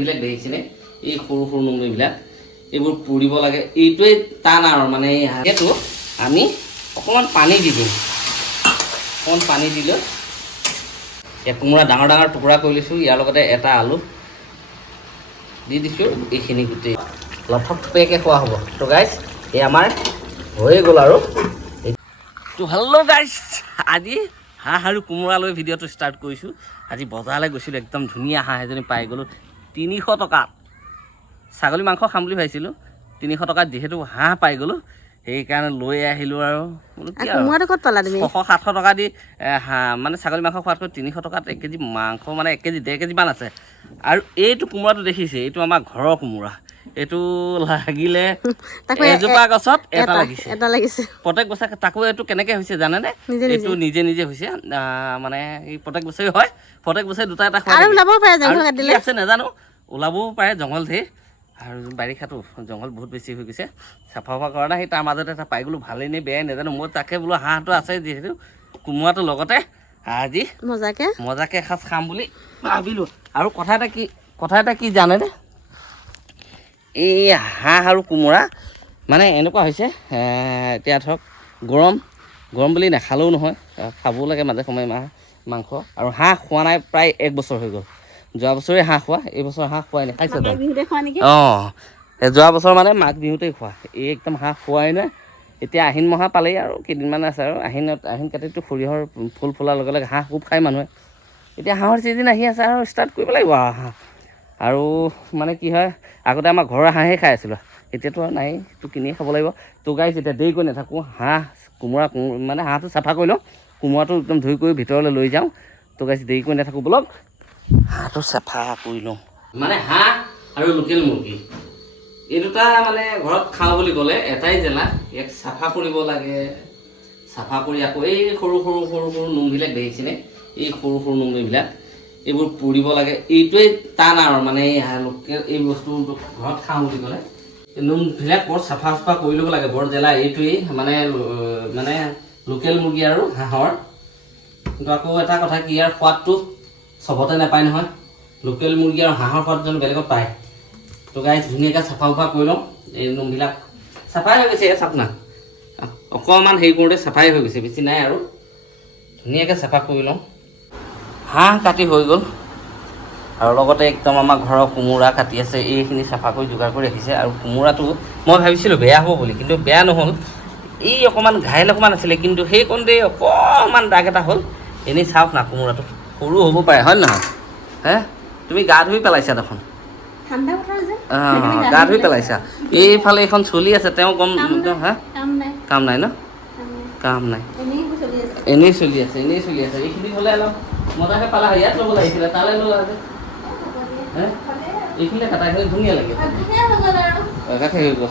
নোমবিলাক দেখিছেনে এই সৰু সৰু নোমবিলাক এইবোৰ পুৰিব লাগে এইটোৱে টান আৰু মানে সেইটো আমি অকণমান পানী দি দিম অকণমান পানী দিলে এই কোমোৰা ডাঙৰ ডাঙৰ টুকুৰা কৰি লৈছোঁ ইয়াৰ লগতে এটা আলু দি দিছোঁ এইখিনি গোটেই লথপথপীয়াকৈ খোৱা হ'ব তো গাইজ এই আমাৰ হৈয়ে গ'ল আৰু তো হেল্ল' গাইজ আজি হাঁহ আৰু কোমোৰা লৈ ভিডিঅ'টো ষ্টাৰ্ট কৰিছোঁ আজি বজাৰলৈ গৈছিলোঁ একদম ধুনীয়া হাঁহ এজনী পাই গ'লোঁ 300 টকাত ছাগলী মাংস খাম বুলি ভাবিছিলোঁ 300 টকাত যিহেতু হাঁহ পাই গ'লোঁ সেইকাৰণে লৈ আহিলোঁ আৰু বোলো কি আৰু 600-700 টকা দি হাঁহ মানে ছাগলী মাংস খোৱাতকৈ 300 টকাত 1 কেজি মাংস মানে 1 কেজি 1.5 কেজি মান আছে আৰু এইটো কোমোৰাটো দেখিছে এইটো আমাৰ ঘৰৰ কোমোৰা এইটো লাগিলে এজোপা গছত এটা লাগিছে প্ৰত্যেক বছৰ তাকো এইটো কেনেকৈ হৈছে জানেনে এইটো নিজে নিজে হৈছে মানে এই প্ৰত্যেক বছৰে হয় প্ৰত্যেক বছৰে দুটা এটা হয় আছে নাজানো ওলাবও পাৰে জংঘল ধেৰ আৰু বাৰিষাটো জংঘল বহুত বেছি হৈ গৈছে চাফা কৰা নাই তাৰ মাজতে এটা পাই গ'লোঁ ভালেই নে বেয়াই নাজানো মই তাকে বোলো হাঁহটো আছে যিহেতু কোমোৰাটো লগতে আজি মজাকে এসাঁজ খাম বুলি ভাবিলোঁ আৰু কথা এটা কি জানেনে এই হাঁহ আৰু কোমোৰা মানে এনেকুৱা হৈছে এতিয়া ধৰক গৰম বুলি নাখালেও নহয় খাবও লাগে মাজে সময়ে মাংস আৰু হাঁহ খোৱা নাই প্ৰায় 1 বছৰ হৈ গ'ল যোৱা বছৰে হাঁহ খোৱা এইবছৰ হাঁহ খোৱাই নাই খাইছে অঁ যোৱা বছৰ মানে মাঘ বিহুতেই খোৱা এই একদম হাঁহ খোৱাই নাই এতিয়া আহিন মহা পালেই আৰু কেইদিনমান আছে আৰু আহিন কাতিতো সৰিয়হৰ ফুল ফুলাৰ লগে লগে হাঁহ খুব খায় মানুহে এতিয়া হাঁহৰ ছিজন আহি আছে আৰু ষ্টাৰ্ট কৰিব লাগিব হাঁহ আৰু মানে কি হয় আগতে আমাৰ ঘৰৰ হাঁহেই খাই আছিলোঁ এতিয়াতো আৰু নাই তো কিনিয়ে খাব লাগিব তো গাইছ এতিয়া দেৰি কৰি নাথাকোঁ হাঁহ কোমোৰা মানে হাঁহটো চাফা কৰি লওঁ কোমোৰাটো একদম ধুই কৰি ভিতৰলৈ লৈ যাওঁ তো গাইছ দেৰি কৰি নাথাকোঁ বলক হাঁহটো চাফা কৰি লওঁ মানে হাঁহ আৰু লোকেল মুৰ্গী এই দুটা মানে ঘৰত খাওঁ বুলি ক'লে এটাই জেলা ইয়াক চাফা কৰিব লাগে চাফা কৰি আকৌ এই সৰু নোমবিলাক দেখিছেনে এই সৰু নোমবিলাক এইবোৰ পুৰিব লাগে এইটোৱে টান আৰু মানে লোকেল এই বস্তুটো ঘৰত খাওঁ বুলি ক'লে নোমবিলাক বৰ চাফা কৰি ল'ব লাগে বৰ জেলা এইটোৱেই মানে লোকেল মুৰ্গী আৰু হাঁহৰ কিন্তু আকৌ এটা কথা কি ইয়াৰ সোৱাদটো চবতে নাপায় নহয় লোকেল মুৰ্গী আৰু হাঁহৰ সোৱাদ যেন বেলেগত পায় তো গাইছ ধুনীয়াকৈ চাফা কৰি লওঁ এই নোমবিলাক চাফাই হৈ গৈছে চাপ না অকণমান হেৰি কৰোঁতে চাফাই হৈ গৈছে বেছি নাই আৰু ধুনীয়াকৈ চাফা কৰি লওঁ হাঁহ কাটি হৈ গ'ল আৰু লগতে একদম আমাৰ ঘৰৰ কোমোৰা কাটি আছে এইখিনি চাফা কৰি যোগাৰ কৰি ৰাখিছে আৰু কোমোৰাটো মই ভাবিছিলোঁ বেয়া হ'ব বুলি কিন্তু বেয়া নহ'ল এই অকণমান ঘাইল অকণমান আছিলে কিন্তু সেই কণতে অকণমান দাগ এটা হ'ল এনেই চাওক না কোমোৰাটো সৰু হ'ব পাৰে হয় নহয় হে তুমি গা ধুই পেলাইছা দেখোন গা ধুই পেলাইছা এইফালে এইখন চলি আছে তেওঁ গম হা কাম নাই ন কাম নাই এনেই চলি আছে এইখিনি হ'লে অলপ মজাকে পালা ইয়াত ল'ব লাগিছিলে তালৈ ল'লা যে এইখিনি কাটাখিনি ধুনীয়া লাগে কাষে হৈ গ'ল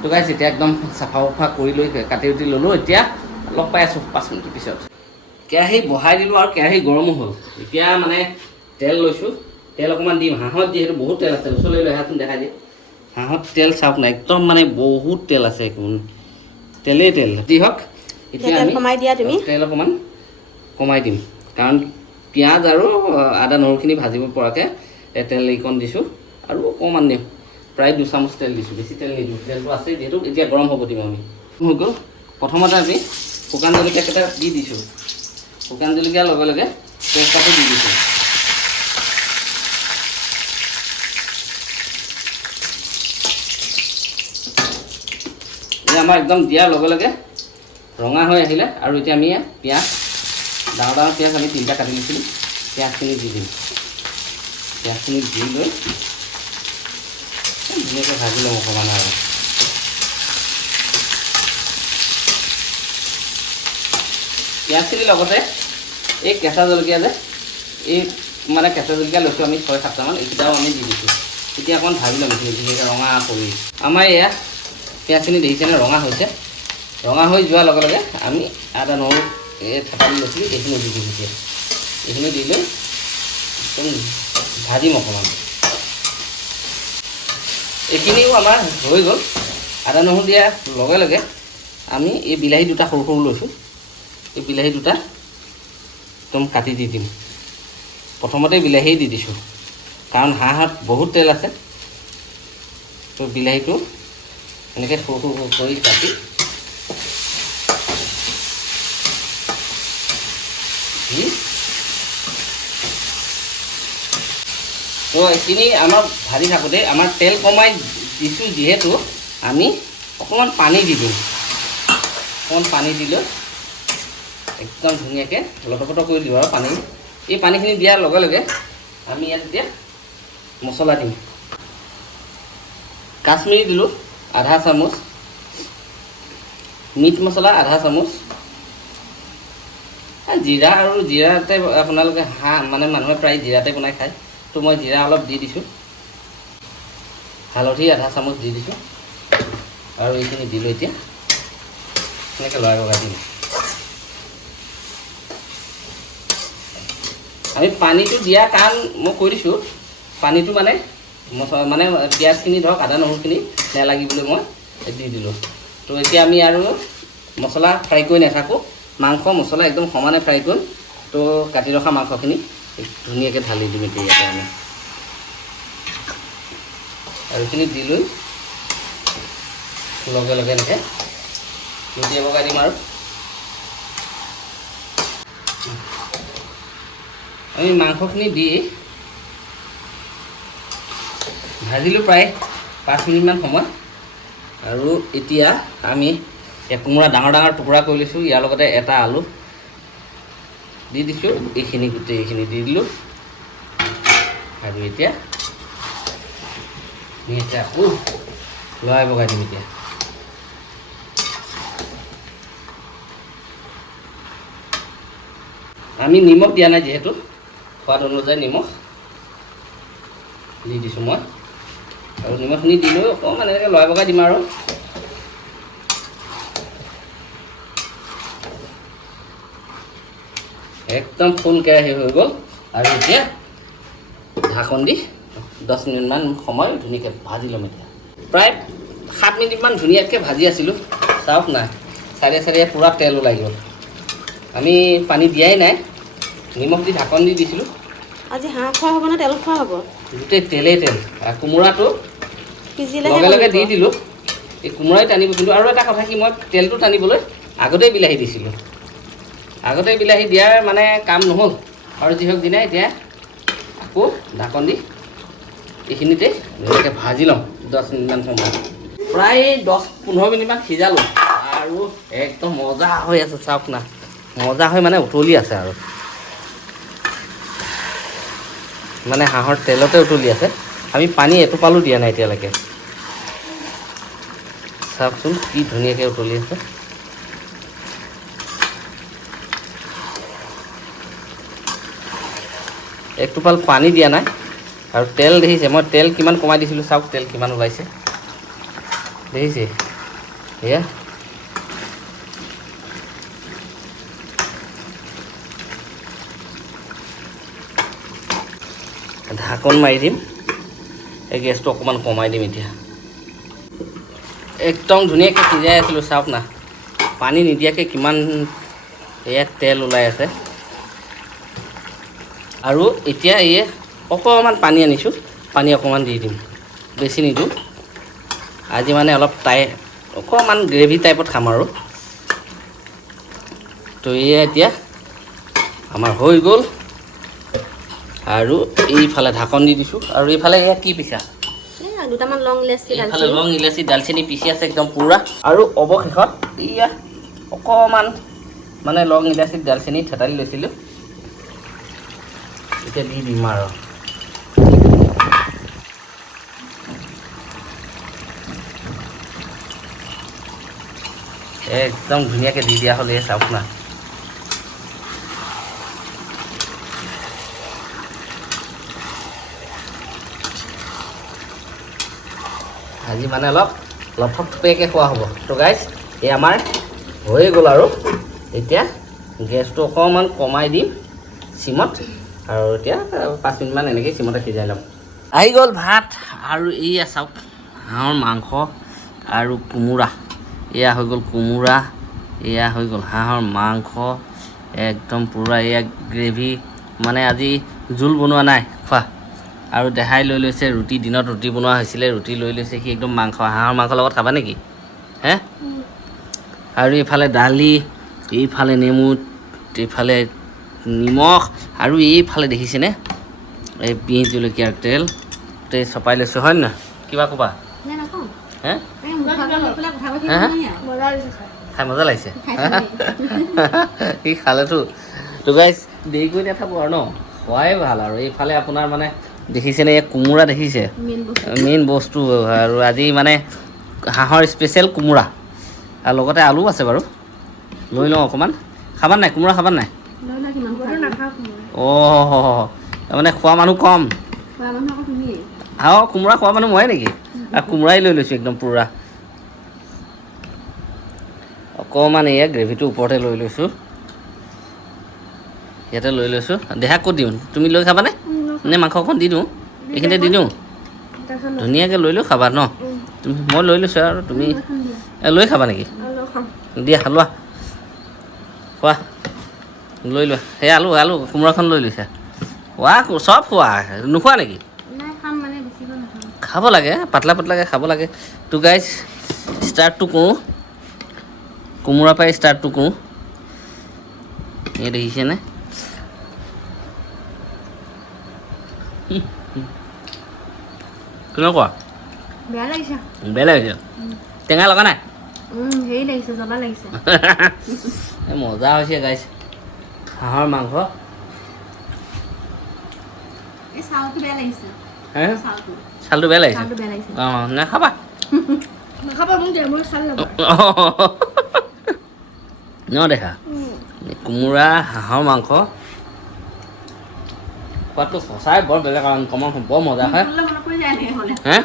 তো গাইছ এতিয়া একদম চাফা কৰি লৈ কাটি উঠি ল'লোঁ এতিয়া লগ পাই আছোঁ 5 মিনিটৰ পিছত কেৰাহী বহাই দিলোঁ আৰু কেৰাহী গৰমো হ'ল এতিয়া মানে তেল লৈছোঁ তেল অকণমান দিম হাঁহত যিহেতু বহুত তেল আছে ওচৰলৈ লৈ আহাচোন দেখাই দিয়ে হাঁহত তেল চাওক না একদম মানে বহুত তেল আছে তেলেই তেল যি হওক এতিয়া আমি তেল অকণমান কমাই দিম কাৰণ পিঁয়াজ আৰু আদা নহৰুখিনি ভাজিব পৰাকৈ তেল এইকণ দিছোঁ আৰু অকণমান দিম প্ৰায় 2 চামুচ তেল দিছোঁ বেছি তেল নিদিওঁ তেলটো আছেই যিহেতু এতিয়া গৰম হ'ব দিম আমি হৈ গ'ল প্ৰথমতে আমি শুকান জলকীয়াকেইটা দি দিছোঁ শুকান জলকীয়াৰ লগে লগে তেজপাতো দি দিছোঁ আমাৰ একদম দিয়াৰ লগে লগে ৰঙা হৈ আহিলে আৰু এতিয়া আমি পিঁয়াজ ডাঙৰ পিঁয়াজ আমি 3টা কাটি লৈছিলোঁ পিঁয়াজখিনি দি দিম পিঁয়াজখিনি দি লৈ ধুনীয়াকৈ ভাজি ল'ম অকণমান আৰু পিঁয়াজখিনিৰ লগতে এই কেঁচা জলকীয়া যে এই মানে কেঁচা জলকীয়া লৈছোঁ আমি 6-7টামান এইকেইটাও আমি দি দিছোঁ এতিয়া অকণমান ভাজি ল'ম এইখিনি ধুনীয়াকৈ ৰঙা কৰি আমাৰ এয়া পিঁয়াজখিনি দেখিছেনে ৰঙা হৈছে ৰঙা হৈ যোৱাৰ লগে লগে আমি আদা নহৰু থেতালি লৈছিলোঁ এইখিনি দি দিম এতিয়া এইখিনি দি লৈ একদম ভাজিম অকণমান এইখিনিও আমাৰ হৈ গ'ল আদা নহৰু দিয়াৰ লগে লগে আমি এই বিলাহী দুটা সৰু লৈছোঁ এই বিলাহী দুটা একদম কাটি দি দিম প্ৰথমতে বিলাহী দি দিছোঁ কাৰণ হাঁহত বহুত তেল আছে। তো বিলাহীটো এনেকৈ সৰু সৰু কৰি কাটি দি তো এইখিনি আমাৰ ভাজি থাকোঁতে আমাৰ তেল কমাই দিছোঁ যিহেতু আমি অকণমান পানী দি দিম। অকণমান পানী দিলৈ একদম ধুনীয়াকৈ লটপট কৰি দিওঁ আৰু পানী। এই পানীখিনি দিয়াৰ লগে লগে আমি ইয়াত এতিয়া মছলা দিম। কাশ্মীৰী দিলোঁ আধা চামুচ, মিট মছলা আধা চামুচ, জিৰা আৰু জিৰাতে আপোনালোকে হাঁহ মানে মানুহে প্ৰায় জিৰাতে বনাই খায়, তো মই জিৰা অলপ দি দিছোঁ। হালধি আধা চামুচ দি দিছোঁ আৰু এইখিনি দিলোঁ। এতিয়া এনেকৈ লৰাই বগাই দিম। আমি পানীটো দিয়া কাৰণ মই কৈ দিছোঁ, পানীটো মানে মানে পিঁয়াজখিনি ধৰক আদা নহৰুখিনি নেলাগিবলৈ মই দি দিলোঁ। তো এতিয়া আমি আৰু মছলা ফ্ৰাই কৰি নাথাকোঁ, মাংস মছলা একদম সমানে ফ্ৰাই কৰিম। তো কাটি ৰখা মাংসখিনি ধুনীয়াকৈ ঢালি দিম এতিয়া ইয়াতে আমি। আৰু এইখিনি দি লৈ লগে লগে এনেকৈ লুটিয়াই বগাই দিম। আৰু আমি মাংসখিনি দি ভাজিলোঁ প্ৰায় 5 মিনিটমান সময়। আৰু এতিয়া আমি কোমোৰা ডাঙৰ ডাঙৰ টুকুৰা কৰি লৈছোঁ, ইয়াৰ লগতে এটা আলু দি দিছোঁ। এইখিনি গোটেই এইখিনি দি দিলোঁ। আৰু এতিয়া আকৌ লৰাই বগাই দিম। এতিয়া আমি নিমখ দিয়া নাই যিহেতু, সোৱাদ অনুযায়ী নিমখ দি দিছোঁ মই। আৰু নিমখখিনি দি লৈ অকণমান এনেকৈ লৰাই বগাই দিম। আৰু একদম ফুল কেৰাহী হৈ গ'ল। আৰু এতিয়া ঢাকন দি 10 মিনিটমান সময় ধুনীয়াকৈ ভাজি ল'ম। এতিয়া প্ৰায় 7 মিনিটমান ধুনীয়াকৈ ভাজি আছিলোঁ। চাওক না, চাৰিয়ে চাৰিয়ে পূৰা তেল ওলাই গ'ল। আমি পানী দিয়াই নাই, নিমখ দি ঢাকন দি দিছিলোঁ। আজি হাঁহ খোৱা হ'ব নে তেল খোৱা হ'ব? গোটেই তেলেই তেল। আৰু কোমোৰাটো লগে লগে দি দিলোঁ, এই কোমোৰাই টানিব। কিন্তু আৰু এটা কথা কি, মই তেলটো টানিবলৈ আগতেই বিলাহী দিছিলোঁ। আগতেই বিলাহী দিয়াৰ মানে কাম নহ'ল। আৰু যি হওক দিনা এতিয়া আকৌ ঢাকন দি এইখিনিতে ধুনীয়াকৈ ভাজি ল'ম 10 মিনিটমান সময়। প্ৰায় 10-15 মিনিটমান সিজালোঁ আৰু একদম মজা হৈ আছে। চাওক না, মজা হৈ মানে উতলি আছে। আৰু মানে হাঁহৰ তেলতে উতলি আছে। আমি পানী এটোপালো দিয়া নাই এতিয়ালৈকে। চাওকচোন কি ধুনীয়াকৈ উতলি আছে। এক টোপাল পানী দিয়া নাই। আৰু তেল দেখিছে, মই তেল কিমান কমাই দিছিলোঁ। চাওক তেল কিমান ওলাইছে, দেখিছে এয়া। ঢাকন মাৰি দিম, এই গেছটো অকণমান কমাই দিম। এতিয়া একদম ধুনীয়াকৈ সিজাই আছিলোঁ। চাওক না, পানী নিদিয়াকৈ কিমান এয়া তেল ওলাই আছে। আৰু এতিয়া অকণমান পানী আনিছোঁ, পানী অকণমান দি দিম, বেছি নিদিওঁ। আজি মানে অলপ অকণমান গ্ৰেভি টাইপত খাম। আৰু তো এতিয়া আমাৰ হৈ গ'ল। আৰু এইফালে ঢাকন দি দিছোঁ। আৰু এইফালে এয়া কি পিছা, দুটামান লং ইলাচি, এইফালে লং ইলাচি দালচেনি পিচি আছে একদম পূৰা। আৰু অৱশেষত এয়া অকণমান মানে লং ইলাচি দালচেনি থেতালি লৈছিলোঁ, এতিয়া দি দিম। আৰু একদম ধুনীয়াকৈ দি দিয়া হ'লে চাওক না। আজি মানে অলপ লথপথপীয়াকৈ খোৱা হ'ব। তো গাইজ, এই আমাৰ হৈয়ে গ'ল। আৰু এতিয়া গেছটো অকণমান কমাই দিম চিমত। আৰু এতিয়া 5 মিনিটমান এনেকৈ চিমতে সিজাই ল'ম। আহি গ'ল ভাত। আৰু এয়া চাওক হাঁহৰ মাংস আৰু কোমোৰা। এয়া হৈ গ'ল কোমোৰা, এয়া হৈ গ'ল হাঁহৰ মাংস। একদম পূৰা এয়া গ্ৰেভি, মানে আজি জোল বনোৱা নাই, খোৱা আৰু দেহাই লৈ লৈছে ৰুটি দিনত ৰুটি বনোৱা হৈছিলে ৰুটি লৈ লৈছে সি একদম মাংস হাঁহৰ মাংসৰ লগত খাবা নেকি হে আৰু এইফালে দালি এইফালে নেমু এইফালে নিমখ আৰু এইফালে দেখিছেনে এই পিঁয়াজ জলকীয়াৰ তেল গোটেই চপাই লৈছোঁ হয় নহয় কিবা ক'বা হে খাই মজা লাগিছে সি খালেতো তো গাইজ দেৰি কৰি নাথাকোঁ আৰু ন খোৱাই ভাল আৰু এইফালে আপোনাৰ মানে দেখিছেনে এই কোমোৰা দেখিছে মেইন বস্তু আৰু আজি মানে হাঁহৰ স্পেচিয়েল কোমোৰা আৰু লগতে আলু আছে বাৰু লৈ লওঁ অকণমান খাবা নাই কোমোৰা খাবা নাই অঁ মানে খোৱা মানুহ কম কোমোৰা খোৱা মানুহ ময়ে নেকি আৰু কোমোৰাই লৈ লৈছোঁ একদম পূৰা অকণমান এয়া গ্ৰেভিটোৰ ওপৰতে লৈ লৈছোঁ ইয়াতে লৈ লৈছোঁ দেহাক ক'ত দিওঁ তুমি লৈ খাবানে নে মাংস অকণ দি দিওঁ এইখিনিতে দি দিওঁ ধুনীয়াকৈ লৈ লৈ খাবা ন তুমি মই লৈ লৈছোঁ আৰু তুমি লৈ খাবা নেকি দিয়া লোৱা খোৱা লৈ লোৱা সেই আলু কোমোৰাখন লৈ লৈছা খোৱা চব খোৱা নোখোৱা নেকি খাব লাগে পাতলা পাতলাকৈ খাব লাগে তো গাইজ ষ্টাৰ্টটো কৰোঁ কোমোৰা পাই ষ্টাৰ্টটো কৰোঁ এই দেখিছেনে কেনেকুৱা বেয়া লাগিছে টেঙা লগা নাই মজা হৈছে গাইজ হাঁহৰ মাংস চালটো বেয়া লাগিছে অঁ নাখাবা ন দেখা কোমোৰা হাঁহৰ মাংস সোৱাদটো সঁচাই বৰ বেলেগ কাৰণ কমন বৰ মজা হয় হে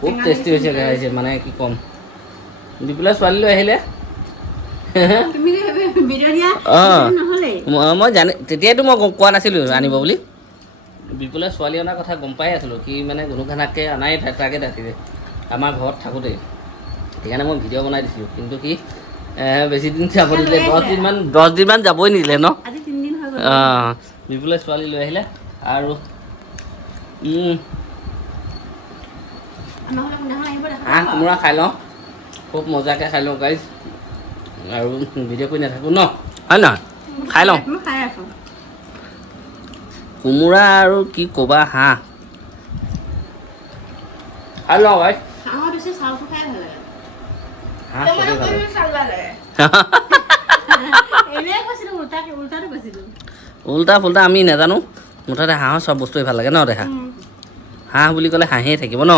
খুব টেষ্টি হৈছে গাইছে মানে কি ক'ম বিপুলৰ ছোৱালী লৈ আহিলে মই জানি তেতিয়াইতো মই কোৱা নাছিলোঁ আনিব বুলি বিপুলৰ ছোৱালী অনাৰ কথা গম পাই আছিলোঁ সি মানে গুণুখানাকৈ আনাই তাকে থাকিলে আমাৰ ঘৰত থাকোঁতেই সেইকাৰণে মই ভিডিঅ' বনাই দিছিলোঁ কিন্তু সি বেছি দিন যাব নিদিলে 10 দিনমান যাবই নিদিলে ন অঁ বিপুলৰ ছোৱালী লৈ আহিলে আৰু হাঁহ কোমোৰা খাই লওঁ খুব মজাকৈ খাই লওঁ গাইজ আৰু ভিডিঅ' কৰি নাথাকোঁ ন হয় নহয় খাই লওঁ কোমোৰা আৰু কি ক'বা হাঁহ খাই লওঁ গাইজ উল্টা ফুল্টা আমি নাজানো মুঠতে হাঁহৰ চব বস্তুৱেই ভাল লাগে ন দেখা হাঁহ বুলি ক'লে হাঁহেই থাকিব ন